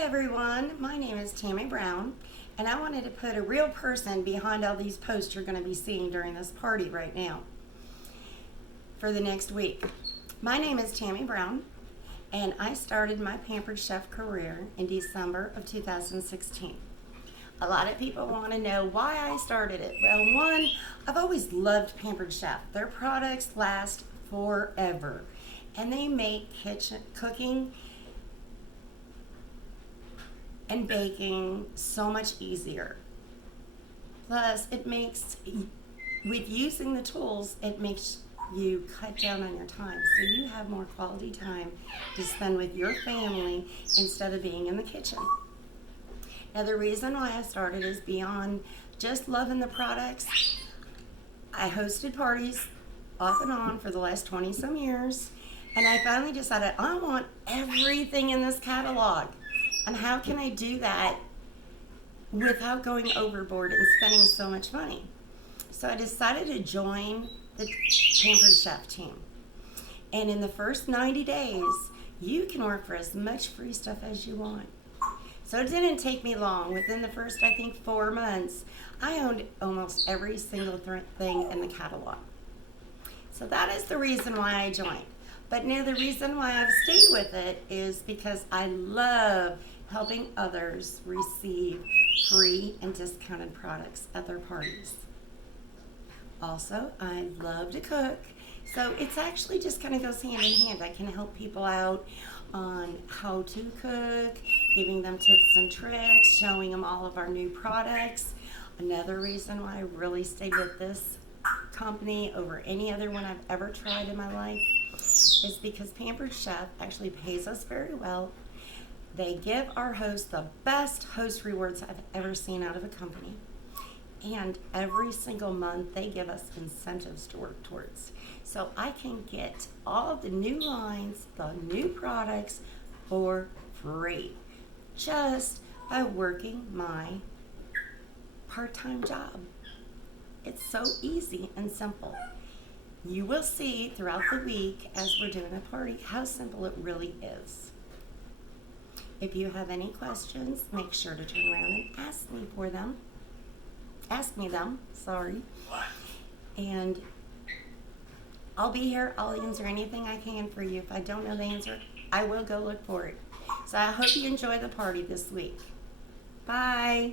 everyone, my name is Tammy Brown, and I wanted to put a real person behind all these posts you're going to be seeing during this party right now for the next week. My name is Tammy Brown, and I started my Pampered Chef career in December of 2016. A lot of people want to know why I started it. Well, one, I've always loved Pampered Chef. Their products last forever, and they make cooking and baking so much easier. Plus, with using the tools, it makes you cut down on your time, so you have more quality time to spend with your family instead of being in the kitchen. Now, the reason why I started is beyond just loving the products. I hosted parties off and on for the last 20 some years, and I finally decided I want everything in this catalog. And how can I do that without going overboard and spending so much money? So I decided to join the Pampered Chef team. And in the first 90 days, you can work for as much free stuff as you want. So it didn't take me long. Within the first, I think, 4 months, I owned almost every single thing in the catalog. So that is the reason why I joined. But now the reason why I've stayed with it is because I love helping others receive free and discounted products at their parties. Also, I love to cook, so it's actually just kind of goes hand in hand. I can help people out on how to cook, giving them tips and tricks, showing them all of our new products. Another reason why I really stayed with this company over any other one I've ever tried in my life is because Pampered Chef actually pays us very well. They give our hosts the best host rewards I've ever seen out of a company. And every single month they give us incentives to work towards. So I can get all of the new lines, the new products for free, just by working my part-time job. It's so easy and simple. You will see throughout the week as we're doing a party how simple it really is. If you have any questions, make sure to turn around and ask me them. And I'll be here. I'll answer anything I can for you. If I don't know the answer, I will go look for it. So I hope you enjoy the party this week. Bye.